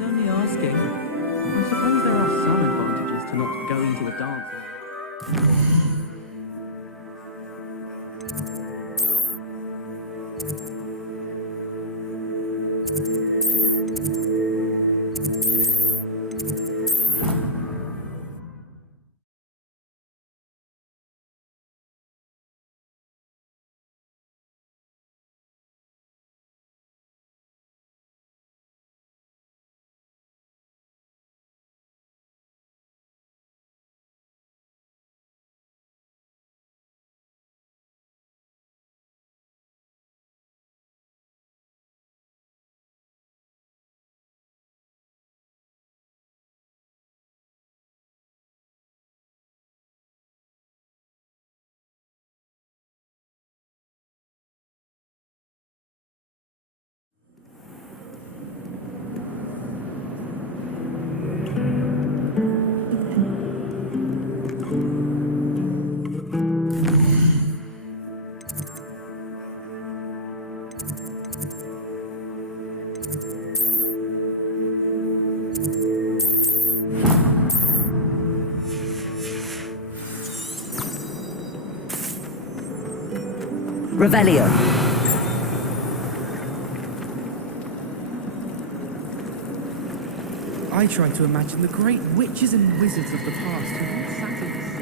was only asking. I suppose there are some advantages to not going to a dance. Revelio. I try to imagine the great witches and wizards of the past who sat in the sea.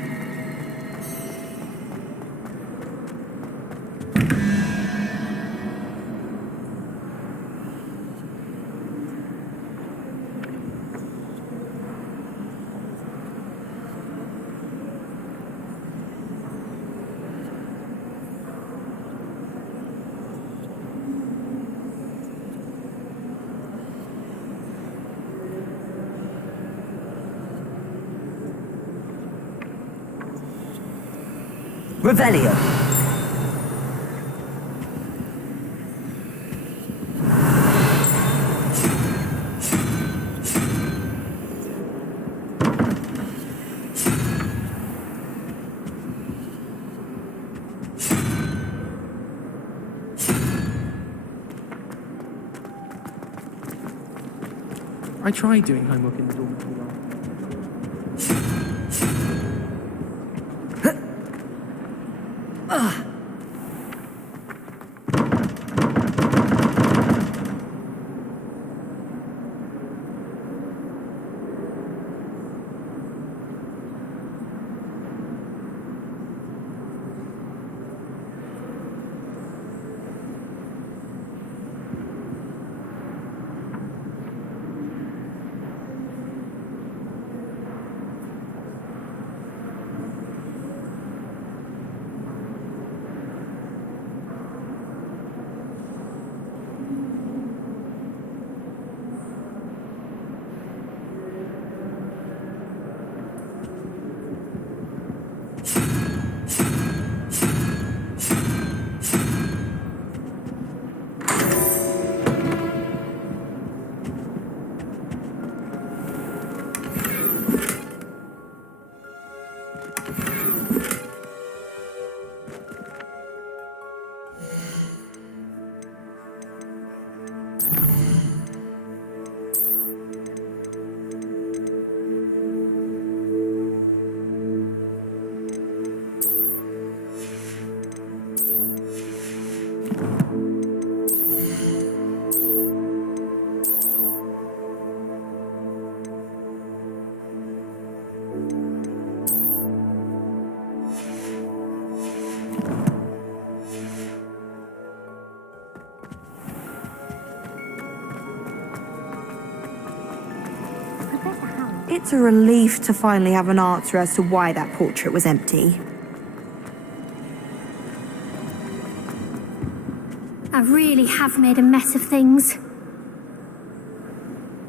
Revelio. I tried doing homework in the dormitory last night. It's a relief to finally have an answer as to why that portrait was empty. I really have made a mess of things.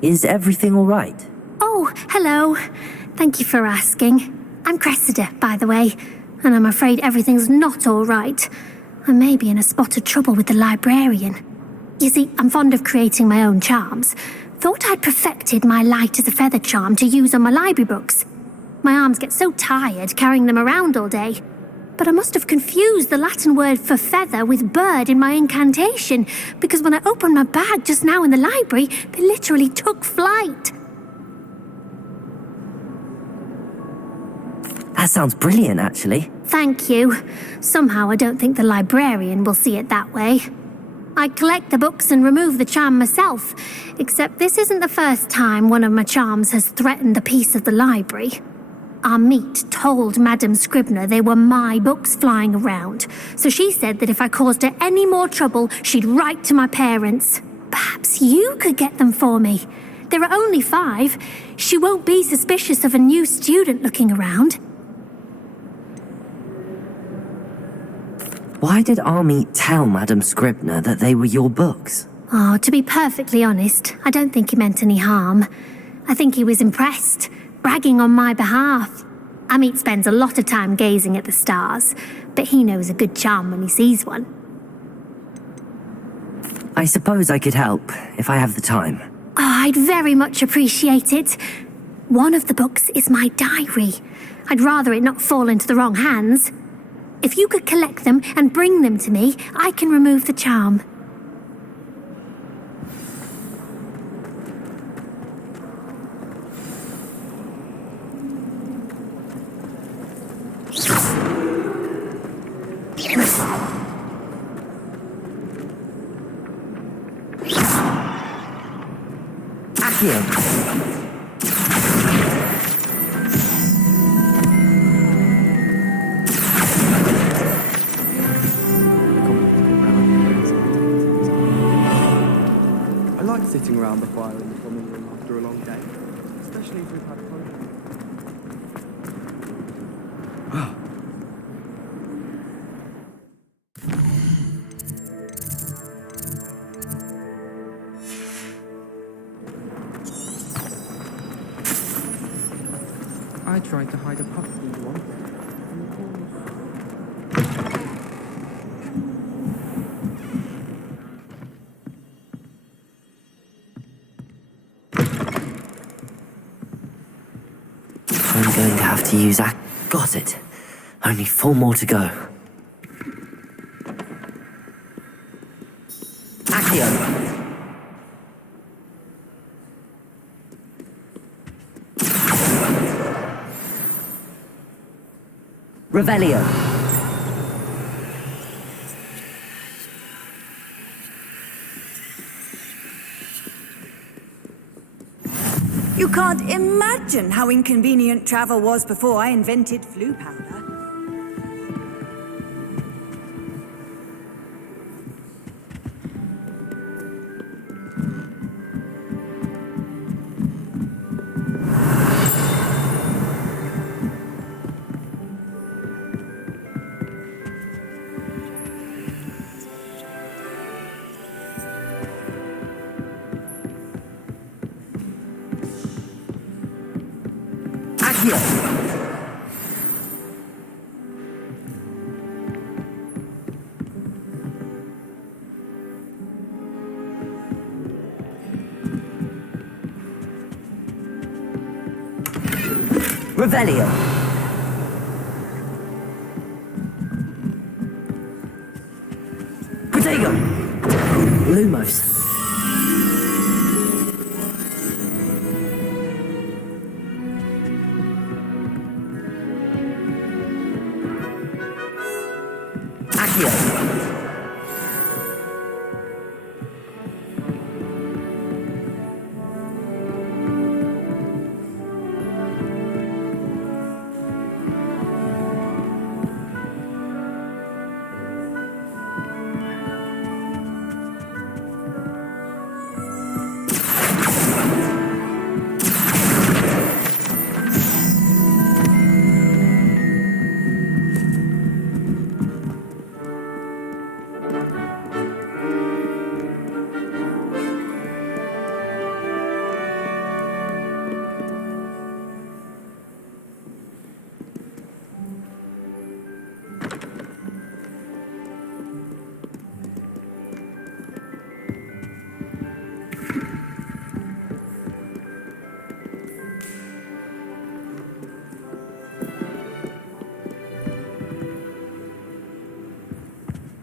Is everything all right? Oh, hello. Thank you for asking. I'm Cressida, by the way, and I'm afraid everything's not all right. I may be in a spot of trouble with the librarian. You see, I'm fond of creating my own charms. Thought I'd perfected my light as a feather charm to use on my library books. My arms get so tired carrying them around all day. But I must have confused the Latin word for feather with bird in my incantation, because when I opened my bag just now in the library, they literally took flight. That sounds brilliant, actually. Thank you. Somehow I don't think the librarian will see it that way. I collect the books and remove the charm myself, except this isn't the first time one of my charms has threatened the peace of the library. Amit told Madame Scribner they were my books flying around, so she said that if I caused her any more trouble, she'd write to my parents. Perhaps you could get them for me. There are only 5. She won't be suspicious of a new student looking around. Why did Army tell Madame Scribner that they were your books? Oh, to be perfectly honest, I don't think he meant any harm. I think he was impressed, bragging on my behalf. Amit spends a lot of time gazing at the stars, but he knows a good charm when he sees one. I suppose I could help, if I have the time. Oh, I'd very much appreciate it. One of the books is my diary. I'd rather it not fall into the wrong hands. If you could collect them and bring them to me, I can remove the charm. Accio. I like sitting around the fire in the common room after a long day, especially if we've had fun. I tried to hide a puff food once. I'm going to have to use Got it. Only 4 more to go. Accio. Revelio. You can't imagine how inconvenient travel was before I invented flu powder. Revelio. Protego. Lumos. Accio.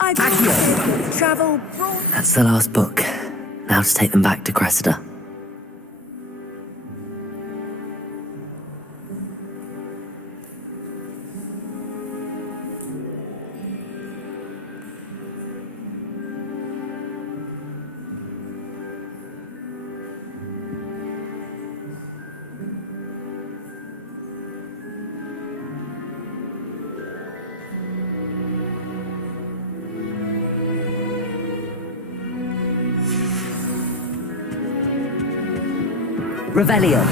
I believe travel brought... That's the last book. Now to take them back to Cressida. Revelio.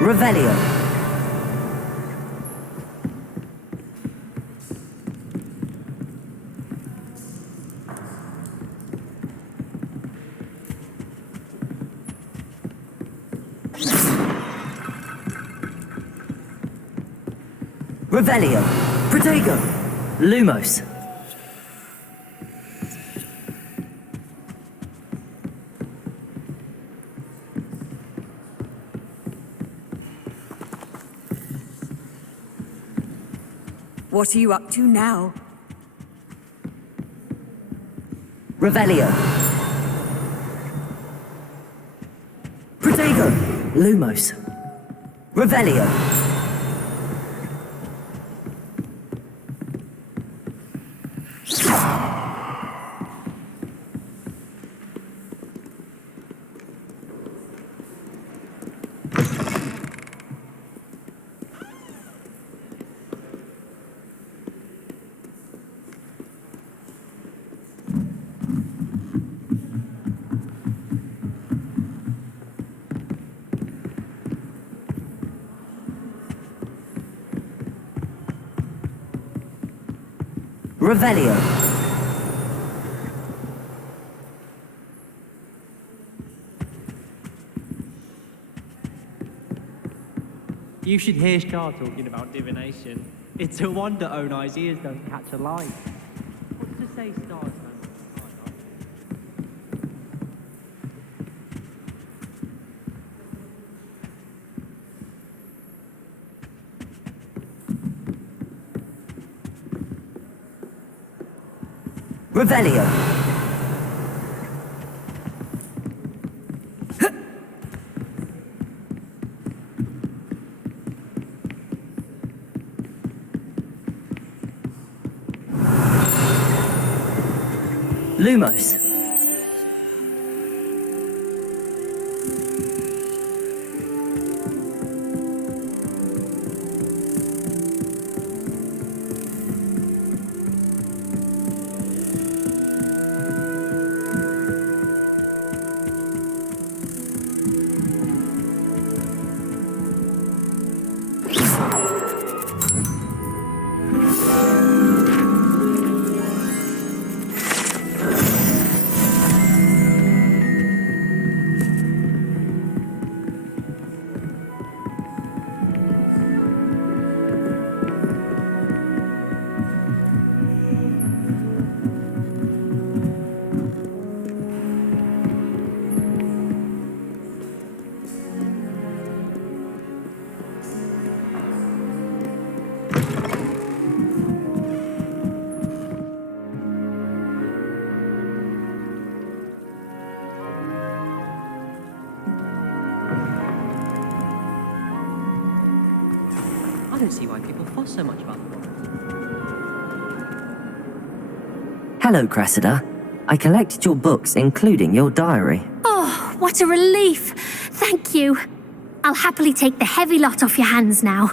Revelio. Revelio. Protego. Lumos. What are you up to now? Revelio. Protego. Lumos. Revelio. Revelio. You should hear Star talking about divination. It's a wonder Onai's ears don't catch a light. What's to say stars don't? Revelio. Lumos. I don't see why people fuss so much about the book. Hello, Cressida. I collected your books, including your diary. Oh, what a relief. Thank you. I'll happily take the heavy lot off your hands now.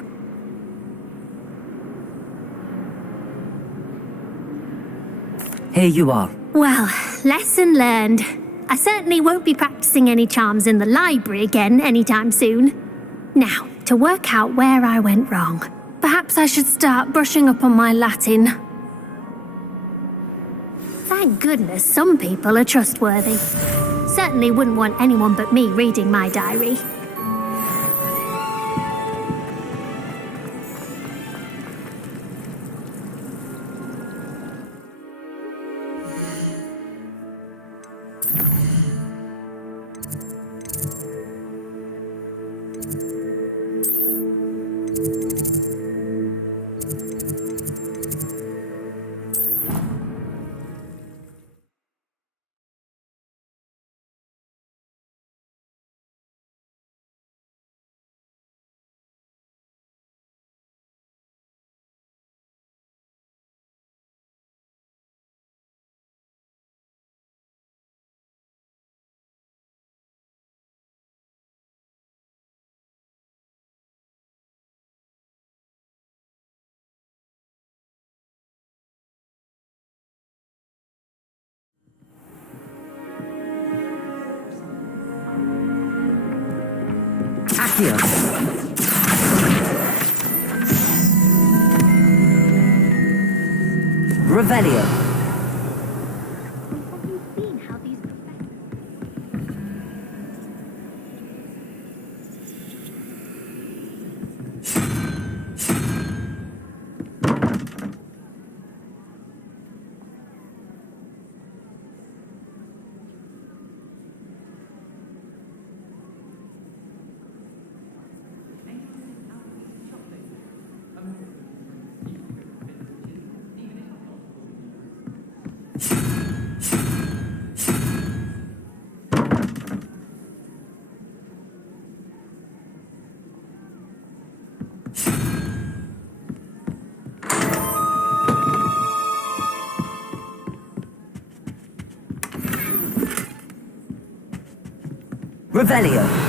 Here you are. Well, lesson learned. I certainly won't be practicing any charms in the library again anytime soon. Now, to work out where I went wrong. Perhaps I should start brushing up on my Latin. Thank goodness some people are trustworthy. Certainly wouldn't want anyone but me reading my diary. Accio. Revelio. Revelio.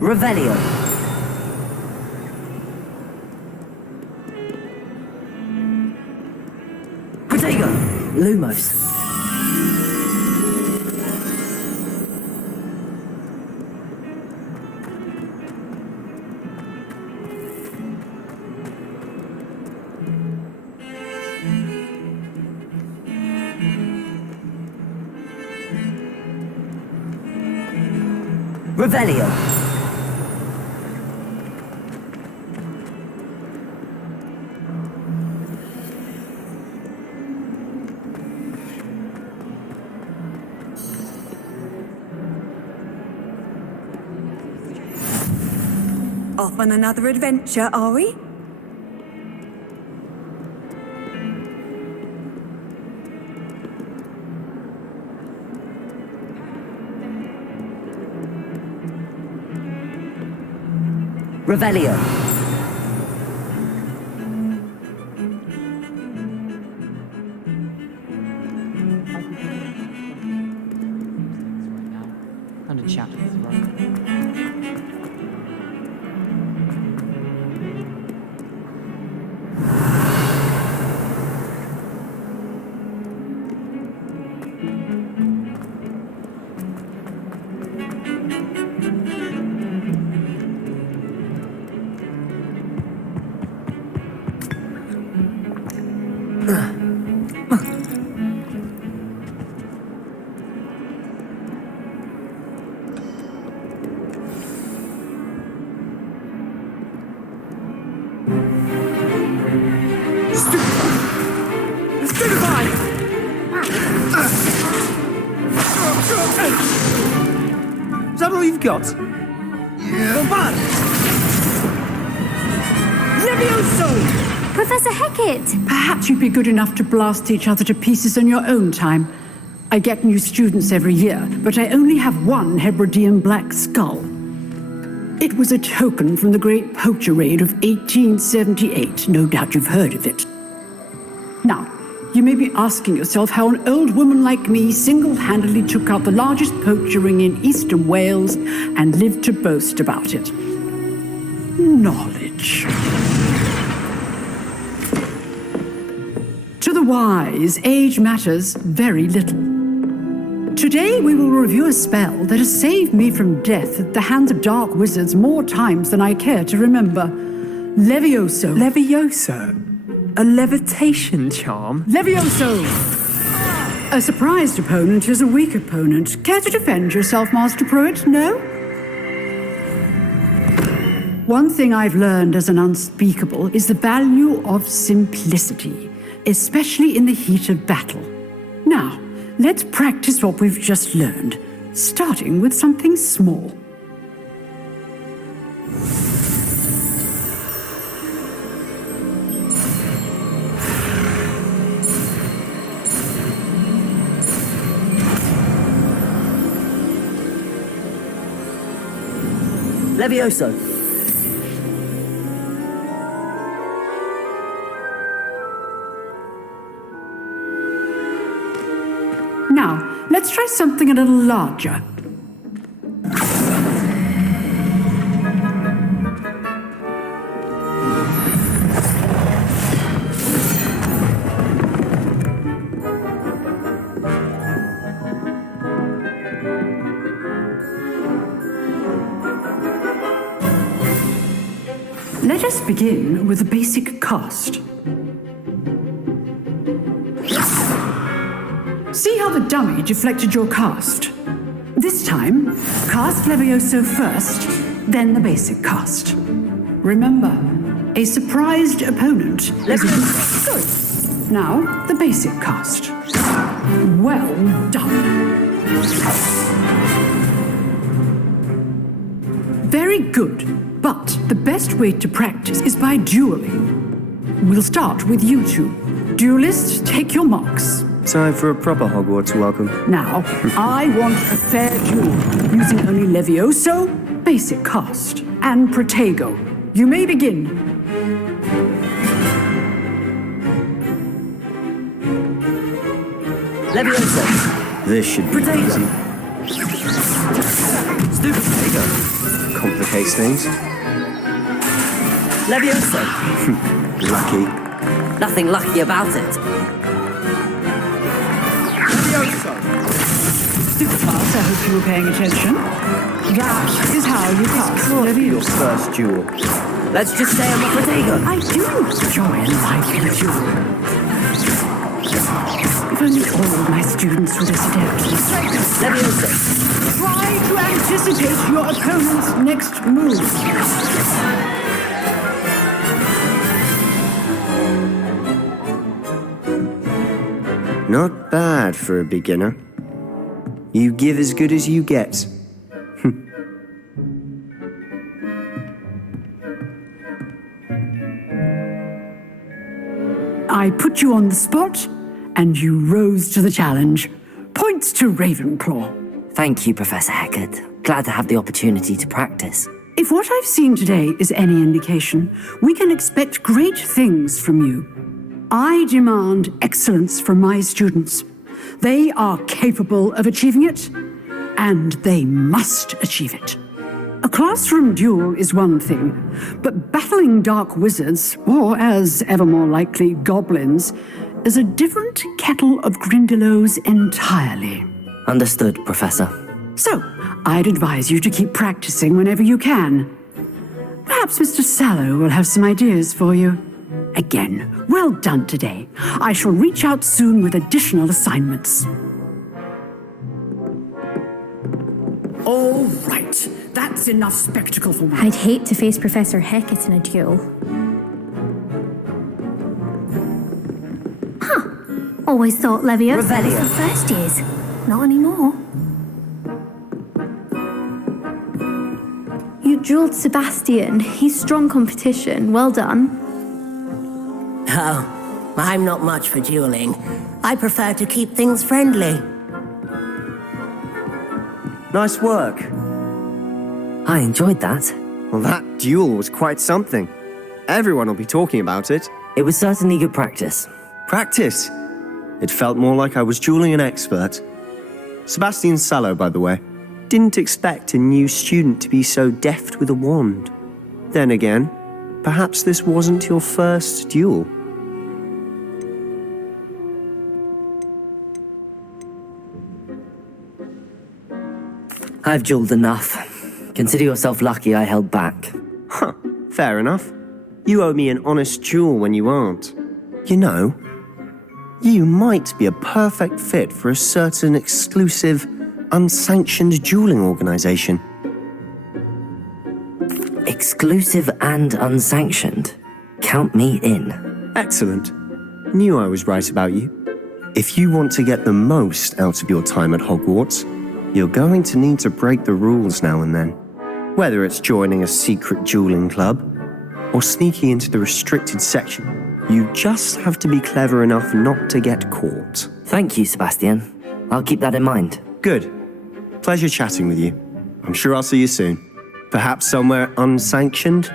Revelio. Protego. Lumos. Revelio. Off on another adventure, are we? Revelio. And a chat with the Is that all you've got? Levioso! Professor Hecat! Perhaps you'd be good enough to blast each other to pieces on your own time. I get new students every year, but I only have one Hebridean black skull. It was a token from the Great Poacher Raid of 1878. No doubt you've heard of it. Now, you may be asking yourself how an old woman like me single-handedly took out the largest poacher ring in eastern Wales and lived to boast about it. Knowledge. To the wise, age matters very little. Today we will review a spell that has saved me from death at the hands of dark wizards more times than I care to remember. Levioso. Levioso? A levitation charm? Levioso! A surprised opponent is a weak opponent. Care to defend yourself, Master Pruitt? No? One thing I've learned as an unspeakable is the value of simplicity, especially in the heat of battle. Now, let's practice what we've just learned, starting with something small. Levioso. Now, let's try something a little larger. Let us begin with the basic cast. See how the dummy deflected your cast? This time, cast Levioso first, then the basic cast. Remember, a surprised opponent is good. Now, the basic cast. Well done. Very good. But the best way to practice is by dueling. We'll start with you two. Duelists, take your marks. Time for a proper Hogwarts welcome. Now, I want a fair duel, using only Levioso, basic cast, and Protego. You may begin. Levioso. This should be easy. Stupid Protego. Complicates things. Levioso. Lucky. Nothing lucky about it. Stupid class, I hope you were paying attention. That is how you cast Your Levioso. first duel. Let's just say I'm a Protego. I do enjoy a lively duel. If only all my students were this adept. Levioso. Try to anticipate your opponent's next move. Not bad for a beginner. You give as good as you get. I put you on the spot, and you rose to the challenge. Points to Ravenclaw. Thank you, Professor Hecat. Glad to have the opportunity to practice. If what I've seen today is any indication, we can expect great things from you. I demand excellence from my students. They are capable of achieving it, and they must achieve it. A classroom duel is one thing, but battling dark wizards, or as ever more likely, goblins, is a different kettle of grindylows entirely. Understood, Professor. So, I'd advise you to keep practicing whenever you can. Perhaps Mr. Sallow will have some ideas for you. Again, well done today. I shall reach out soon with additional assignments. All right, that's enough spectacle for me. I'd hate to face Professor Hecat in a duel. Always thought Leviosa was Revelio. for first years. Not anymore. You dueled Sebastian. He's strong competition. Well done. Oh, I'm not much for dueling. I prefer to keep things friendly. Nice work. I enjoyed that. Well, that duel was quite something. Everyone will be talking about it. It was certainly good practice. Practice. It felt more like I was dueling an expert. Sebastian Sallow, by the way, didn't expect a new student to be so deft with a wand. Then again, perhaps this wasn't your first duel. I've dueled enough. Consider yourself lucky I held back. Huh, fair enough. You owe me an honest duel when you aren't. You know, you might be a perfect fit for a certain exclusive, unsanctioned dueling organization. Exclusive and unsanctioned. Count me in. Excellent. Knew I was right about you. If you want to get the most out of your time at Hogwarts, you're going to need to break the rules now and then. Whether it's joining a secret dueling club or sneaking into the restricted section, you just have to be clever enough not to get caught. Thank you, Sebastian. I'll keep that in mind. Good. Pleasure chatting with you. I'm sure I'll see you soon. Perhaps somewhere unsanctioned?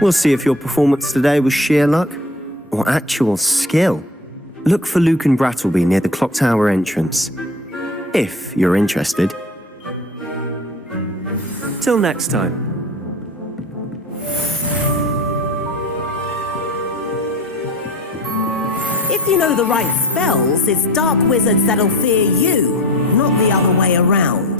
We'll see if your performance today was sheer luck or actual skill. Look for Luke and Brattleby near the clock tower entrance, if you're interested. Till next time. If you know the right spells, it's dark wizards that'll fear you, not the other way around.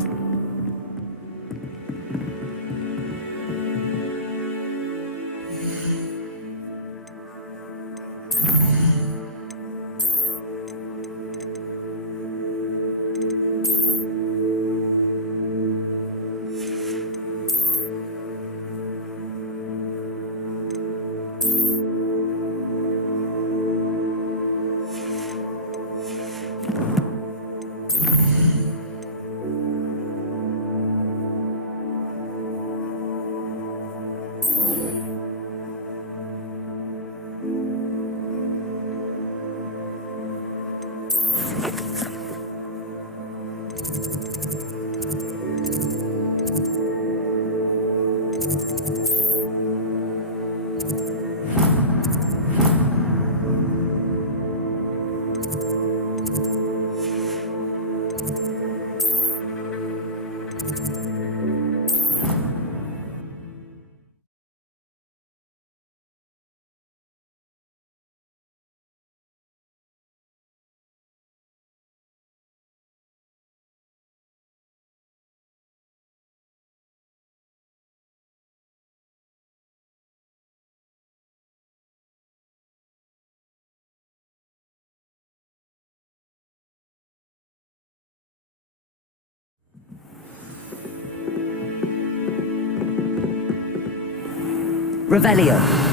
Revelio.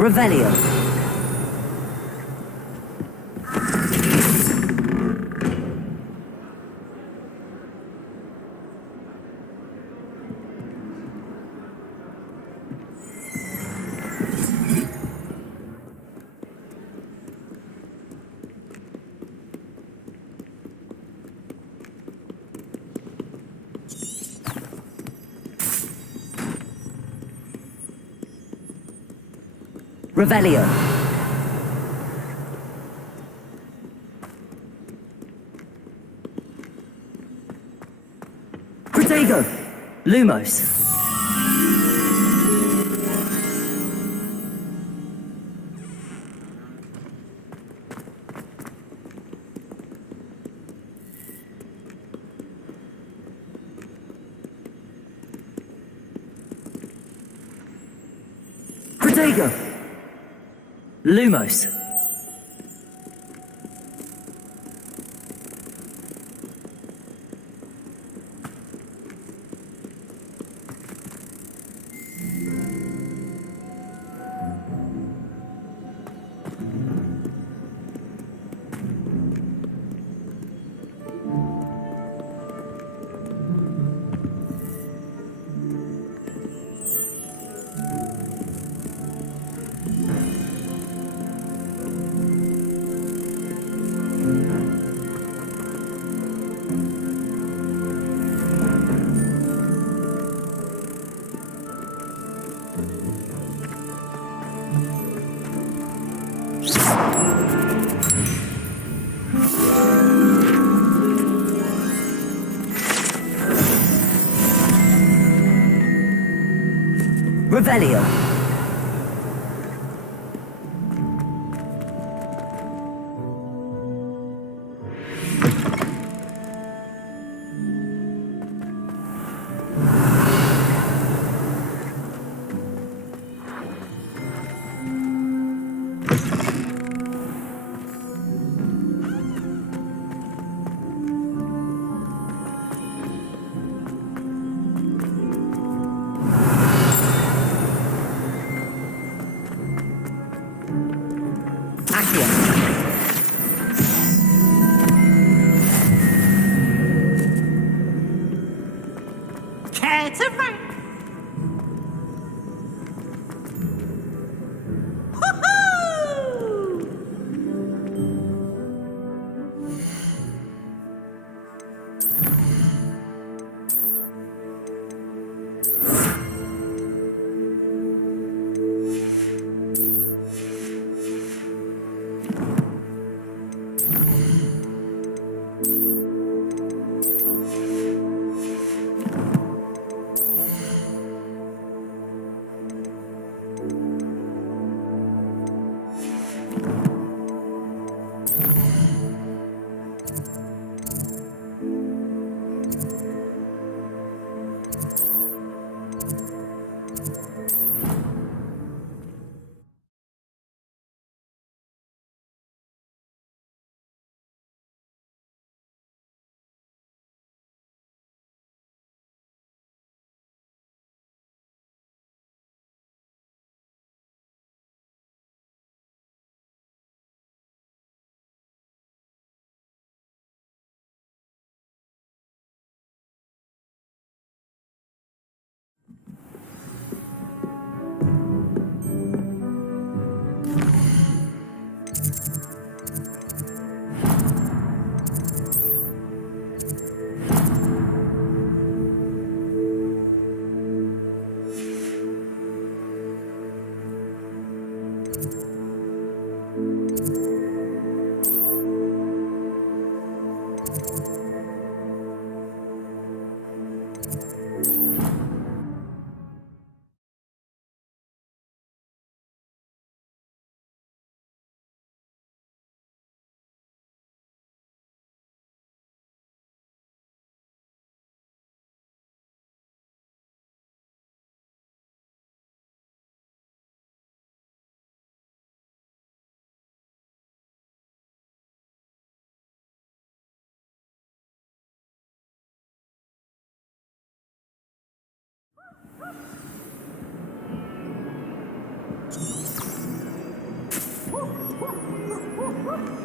Revelio. Revelio. Protego. Lumos. Protego. Lumos. Revelio.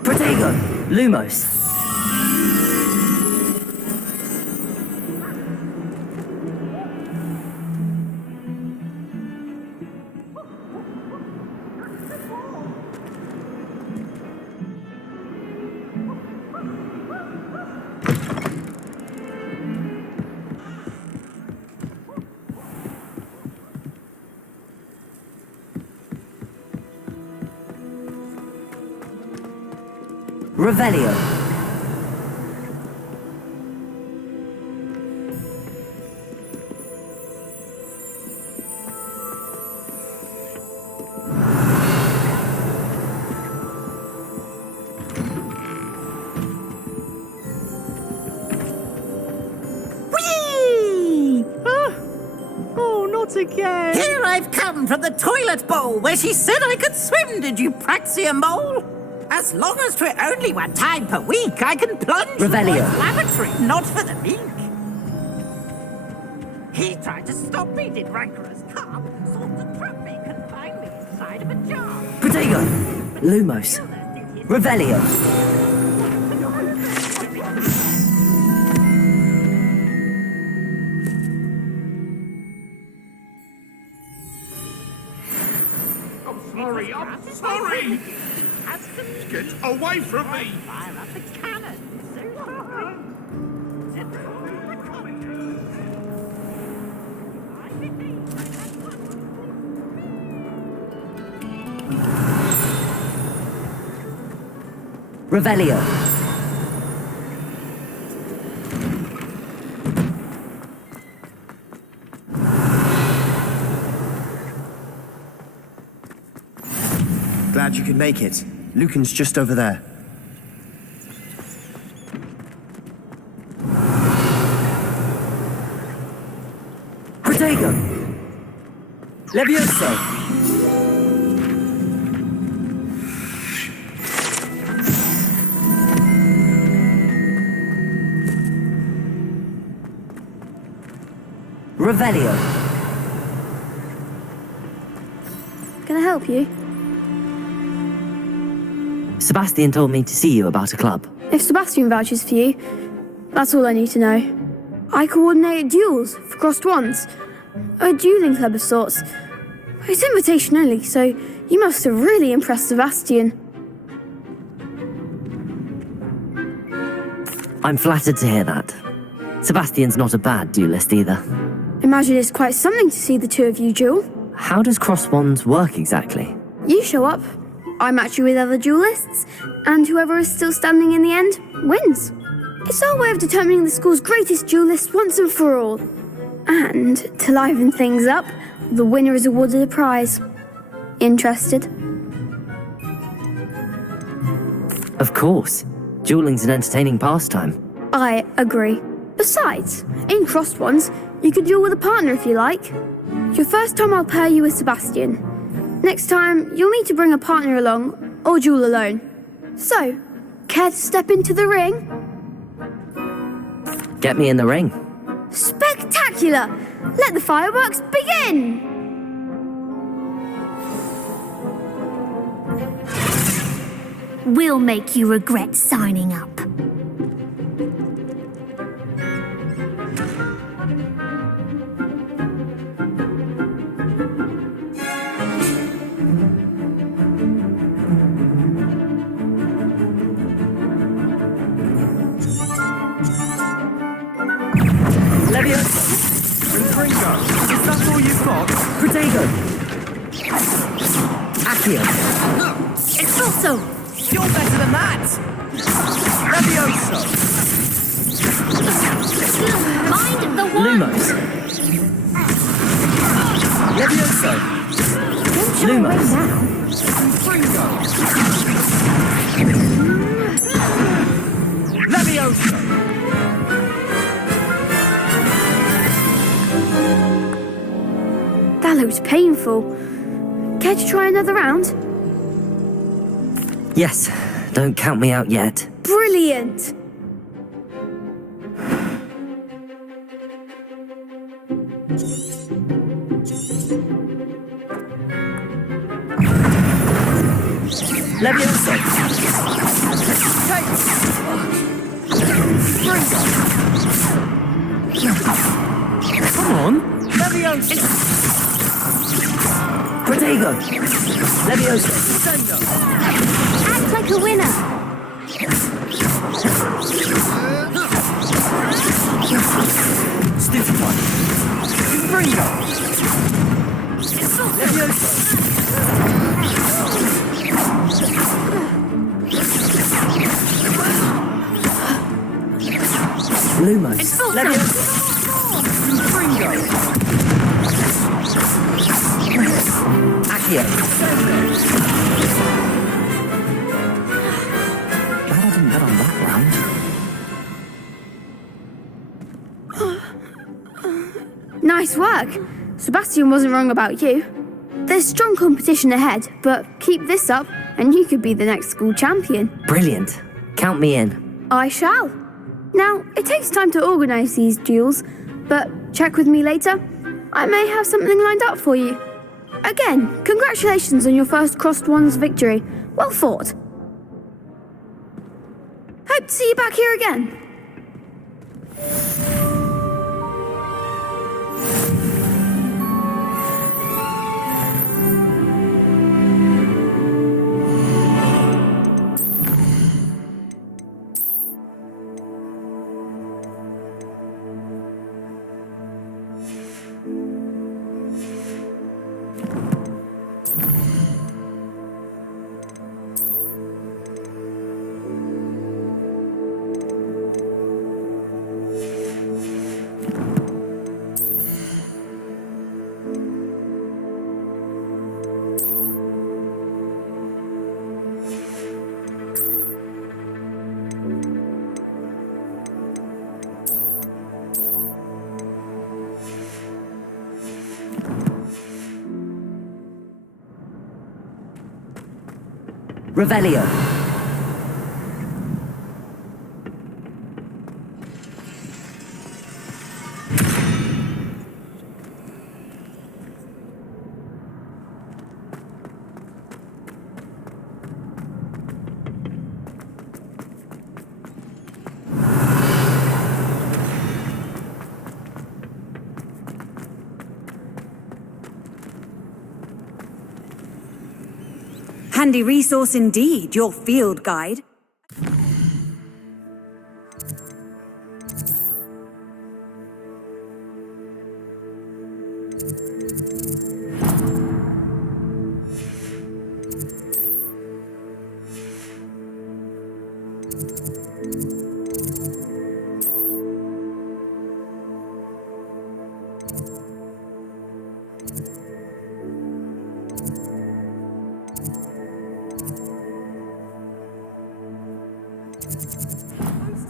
Protego! Lumos! Revelio. Oh, not again! Here I've come from the toilet bowl where she said I could swim, did you praxia mole? As long as 'twere only 1 time per week, I can plunge Revelio. for my lavatory, not for the mink. He tried to stop me, did rancorous carp, sought to trap me, confine me inside of a jar. Protego! Lumos. Revelio. Sorry, I'm sorry! Get away from me! Fire up the cannon. Revelio. Glad you could make it. Lucan's just over there. Protego! Levioso! Revelio. Can I help you? Sebastian told me to see you about a club. If Sebastian vouches for you, that's all I need to know. I coordinate duels for crossed wands. A dueling club of sorts. It's invitation only, so you must have really impressed Sebastian. I'm flattered to hear that. Sebastian's not a bad duelist either. Imagine it's quite something to see the two of you duel. How does cross wands work exactly? You show up, I match you with other duelists, and whoever is still standing in the end wins. It's our way of determining the school's greatest duelist once and for all. And to liven things up, the winner is awarded a prize. Interested? Of course. Dueling's an entertaining pastime. I agree. Besides, in crossed ones, you could duel with a partner if you like. Your first time I'll pair you with Sebastian. Next time, you'll need to bring a partner along, or duel alone. So, care to step into the ring? Get me in the ring. Spectacular! Let the fireworks begin! We'll make you regret signing up. Ringo, is that all you've got? Protego! Accio! It's also... You're better than that! Levioso! Mind the one! Lumos! Levioso! Lumos! Ringo! Levioso! That looks painful. Care to try another round? Yes, don't count me out yet. Brilliant! Levioso! Leviosa! Protego! Leviosa! Descendo! Act like a winner. Stupefy! Confringo! Leviosa! Lumos! Leviosa! Confringo! Accio! Glad I didn't bet on that round. Nice work. Sebastian wasn't wrong about you. There's strong competition ahead, but keep this up and you could be the next school champion. Brilliant. Count me in. I shall. Now, it takes time to organise these duels, but check with me later. I may have something lined up for you. Again, congratulations on your first Crossed Wands victory. Well fought. Hope to see you back here again. Revelio. Handy resource indeed, your field guide.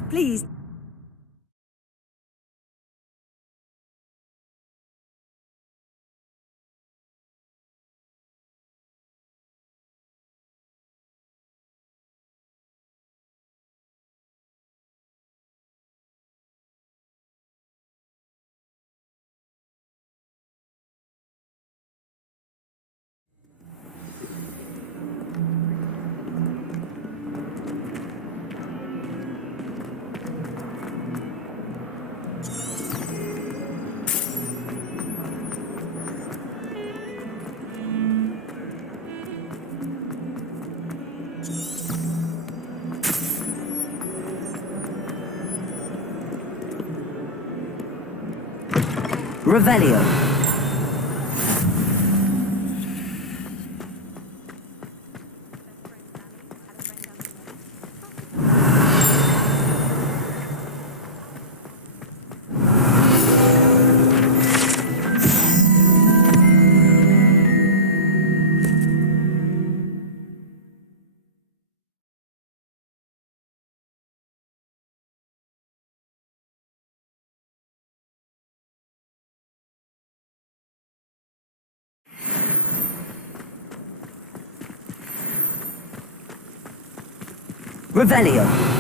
Please. Revelio. Revelio.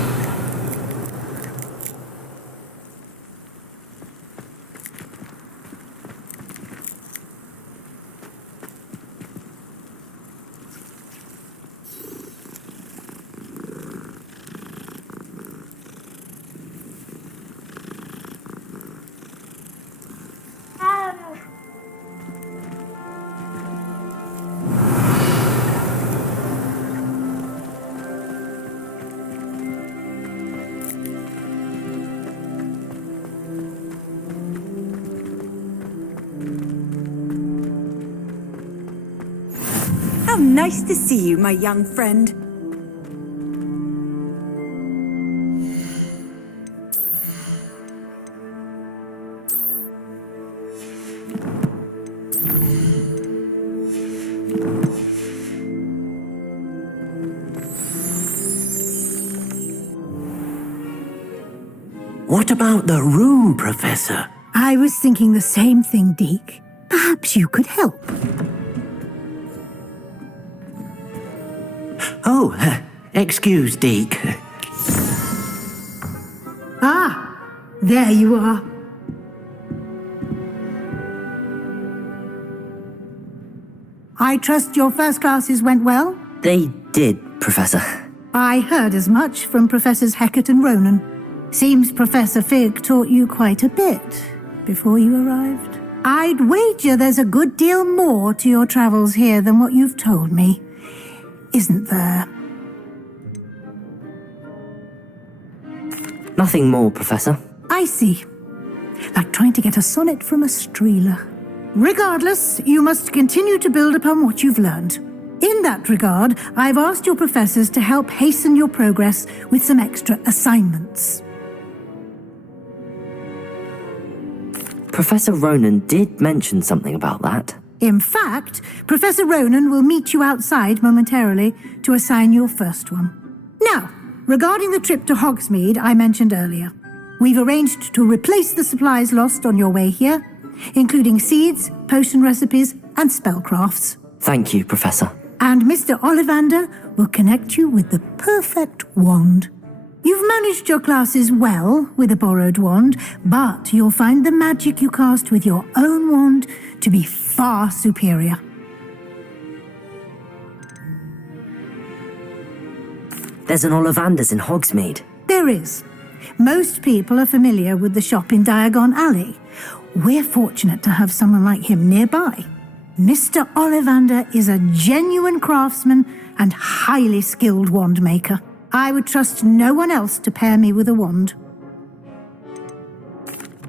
How nice to see you, my young friend. What about the room, Professor? I was thinking the same thing, Deke. Perhaps you could help. Oh, excuse, Deke. Ah, there you are. I trust your first classes went well? They did, Professor. I heard as much from Professors Hecat and Ronan. Seems Professor Fig taught you quite a bit before you arrived. I'd wager there's a good deal more to your travels here than what you've told me, isn't there? Nothing more, Professor. I see. Like trying to get a sonnet from a streeler. Regardless, you must continue to build upon what you've learned. In that regard, I've asked your professors to help hasten your progress with some extra assignments. Professor Ronan did mention something about that. In fact, Professor Ronan will meet you outside momentarily to assign your first one. Now, regarding the trip to Hogsmeade I mentioned earlier, we've arranged to replace the supplies lost on your way here, including seeds, potion recipes, and spellcrafts. Thank you, Professor. And Mr. Ollivander will connect you with the perfect wand. You've managed your classes well with a borrowed wand, but you'll find the magic you cast with your own wand to be far superior. There's an Ollivander's in Hogsmeade. There is. Most people are familiar with the shop in Diagon Alley. We're fortunate to have someone like him nearby. Mr. Ollivander is a genuine craftsman and highly skilled wand maker. I would trust no one else to pair me with a wand.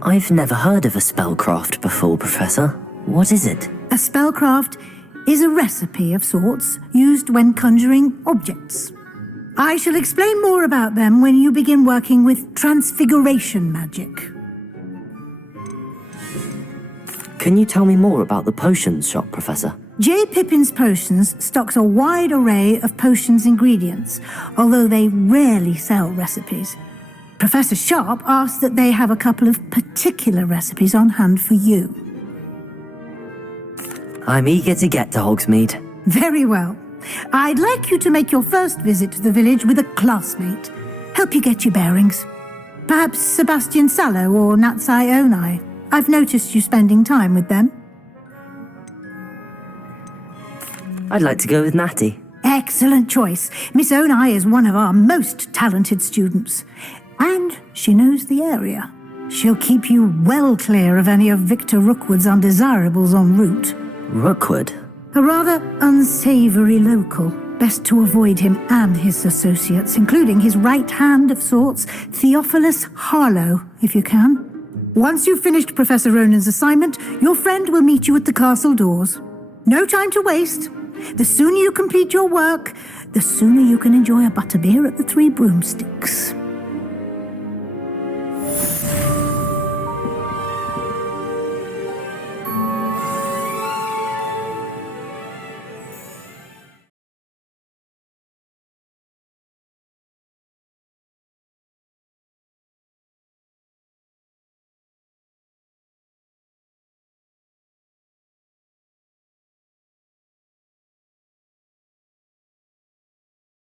I've never heard of a spellcraft before, Professor. What is it? A spellcraft is a recipe of sorts used when conjuring objects. I shall explain more about them when you begin working with transfiguration magic. Can you tell me more about the potions shop, Professor? J. Pippin's Potions stocks a wide array of potions ingredients, although they rarely sell recipes. Professor Sharp asks that they have a couple of particular recipes on hand for you. I'm eager to get to Hogsmeade. Very well. I'd like you to make your first visit to the village with a classmate. Help you get your bearings. Perhaps Sebastian Sallow or Natsai Onai. I've noticed you spending time with them. I'd like to go with Natty. Excellent choice. Miss Onai is one of our most talented students. And she knows the area. She'll keep you well clear of any of Victor Rookwood's undesirables en route. Rookwood? A rather unsavory local. Best to avoid him and his associates, including his right hand of sorts, Theophilus Harlow, if you can. Once you've finished Professor Ronan's assignment, your friend will meet you at the castle doors. No time to waste. The sooner you complete your work, the sooner you can enjoy a butterbeer at the Three Broomsticks.